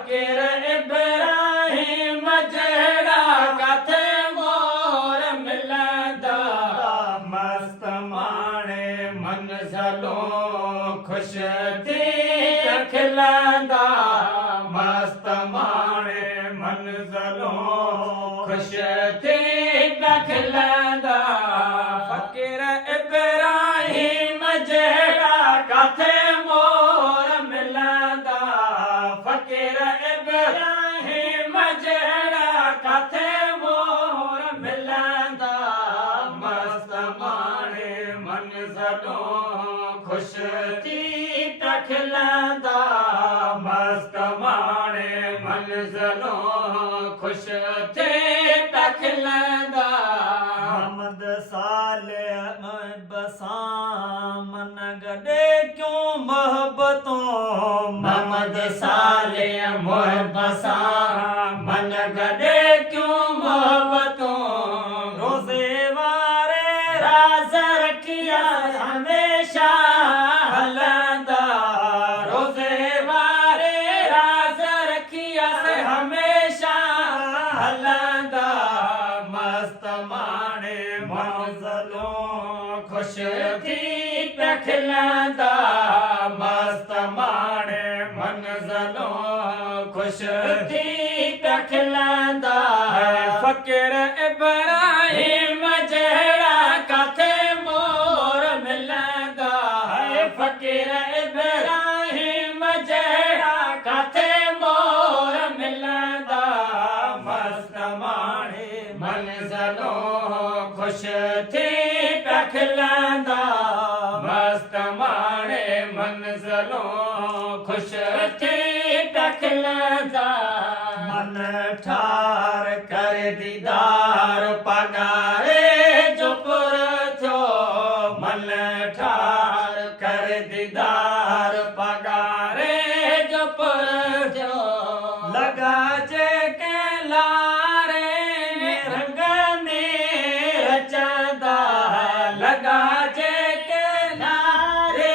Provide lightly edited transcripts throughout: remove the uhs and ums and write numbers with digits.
फ़कीर इब्राहिम जहिड़ा काथे मोर मिलंदा मस्त माणे मंज़िलों ख़ुशि थी खिलंदा मस्त माणे मंज़िलों ख़ुशि थी खिलंदा फ़कीर इब्राहिम जहिड़ा काथे मोर मिलंदा फ़कीर इब्राहिम जहिड़ा काथे मोर मिलंदा मस्त माणे मंज़िलों ख़ुशि थी खिलंदा मस्त माणे मंज़िलों ख़ुशि थी खिलंदा मोहम्मद सालिह बसां मन गॾे क्यों मोहब्बतों मोहम्मद सालिह बसां मन गॾे क्यों मोहब्बतों रोज़े वारे राज़ रखिया हमेशा हलंदा रोज़े वारे राज़ रखिया हमेशा हलंदा मस्त माणे मंज़िलों ख़ुशि थी खिलंदा मस्त माणे मंज़िलों ख़ुशि थी खिलंदा फ़कीर इब्राहिम जहिड़ा काथे मोर मिलंदा फ़कीर इब्राहिम जहिड़ा काथे मोर मिलंदा मस्त माणे मंज़िलों ख़ुशि थी खिलंदा मस्त माणे मंज़िलों ख़ुशि थी खिलंदा मन ठार कर दीदार पगारे जो पुर थियो मन ठार कर दीदार पगारे जो पुर थियो लगा जे के लारे रंग में रचंदा लगा जे के लारे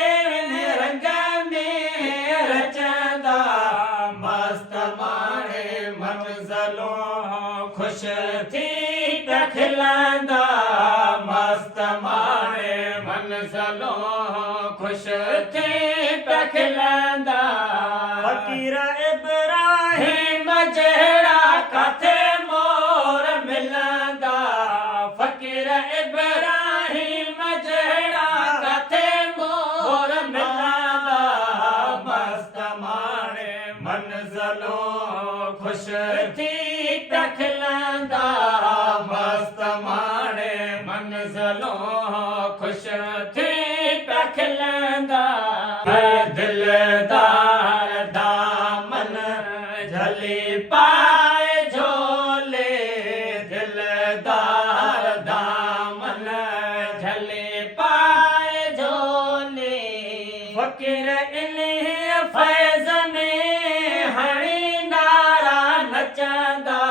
रंग में रचंदा मस्त माणे मंज़िलों ख़ुशि थी खिलंदा मस्त माणे मंज़िलों ख़ुशि थी खिलंदा फ़कीर इब्राहिम जहिड़ा काथे मोर मिलंदा फ़कीर इब्राहिम जहिड़ा काथे मोर मिलंदा मस्त माणे मंज़िलों ख़ुशि थी खिलंदा मस्त माणे मंज़िलों ख़ुशि थी खिलंदा दिलदार दामन झली पाए झोले दिलदार दामन झली पाए झोले फ़कीर इन्हीअ फैज़ में हणी नारा नचंदा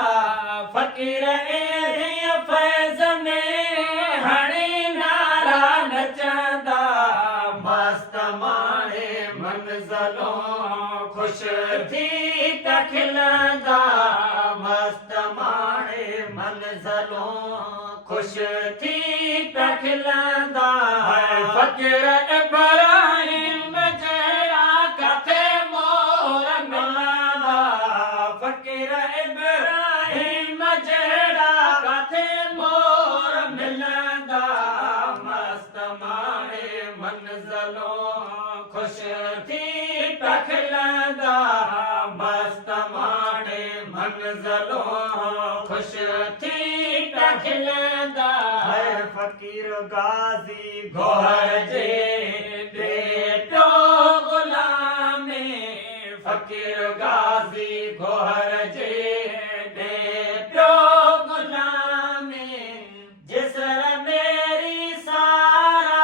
फ़कीर इन्हीअ फैज़ में हणी नारा नचंदा मस्त माणे मंज़िलों ख़ुशि थी खिलंदा मस्त माणे मंज़िलों ख़ुशि थी खिलंदा फ़कीर इब्राहिम जहिड़ा काथे मोर मिलंदा फ़कीर इब्राहिम जहिड़ा काथे मोर मिलंदा मस्त माणे मंज़िलों ख़ुशि थी खिलंदा मस्त माणे मंज़िलों ख़ुशि थी खिलंदा फ़कीर गाज़ी गोहर जे बेटो ग़ुलामे फ़कीर गाज़ी गोहर जे बेटो ग़ुलामे जिसर मेरी सारा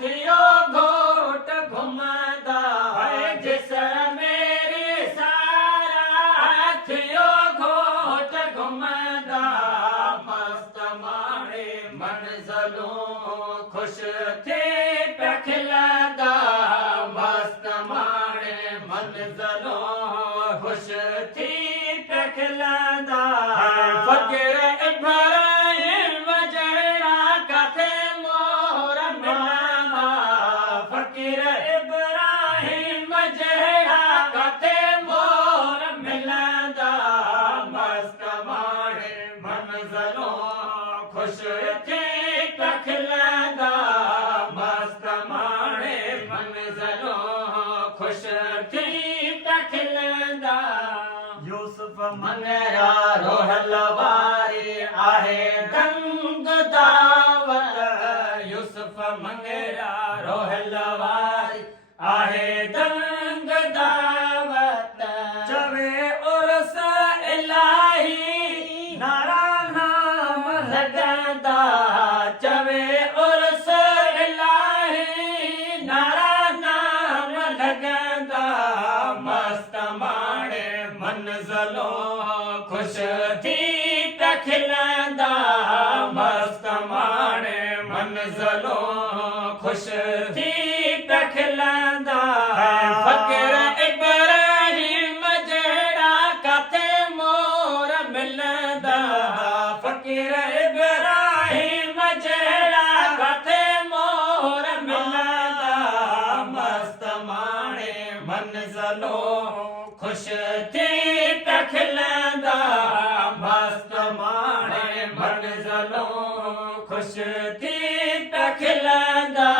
थियो घोट घुमंदा जिसर मेरी सारा थियो घोट घुमंदा मस्त माणे मंज़िलों ख़ुशि थी खिलंदा ख़ुश थी तखलंदा फ़कीर इब्राहिम जहिड़ा काथे मोर मिलंदा फ़कीर इब्राहिम जहिड़ा काथे मोर मिलंदा मस्त माणे मंज़िलों ख़ुश थी तखलंदा मस्त माणे मंज़िलों ख़ुश थी तखलंदा यूसुफ मंगरा रोहल वारी आहे दंग दावत यूसुफ मंगरा रोहल वारी आहे दंग दावत चवे उर्स इलाही नारा नाम लॻंदा चवे उर्स इलाही नारा नाम लॻंदा मस्त माणे मंज़िलों ख़ुश थी तखलंदा मस्त माणे मंज़िलों ख़ुश थी तखलंदा फ़कीर इब्राहिम जहिड़ा काथे मोर मिलंदा फ़कीर इब्राहिम जहिड़ा काथे मोर मिलंदा मस्त माणे मंज़िलों ख़ुश थी तखलंदा मस्त माणे मंज़िलों ख़ुश थी तखलंदा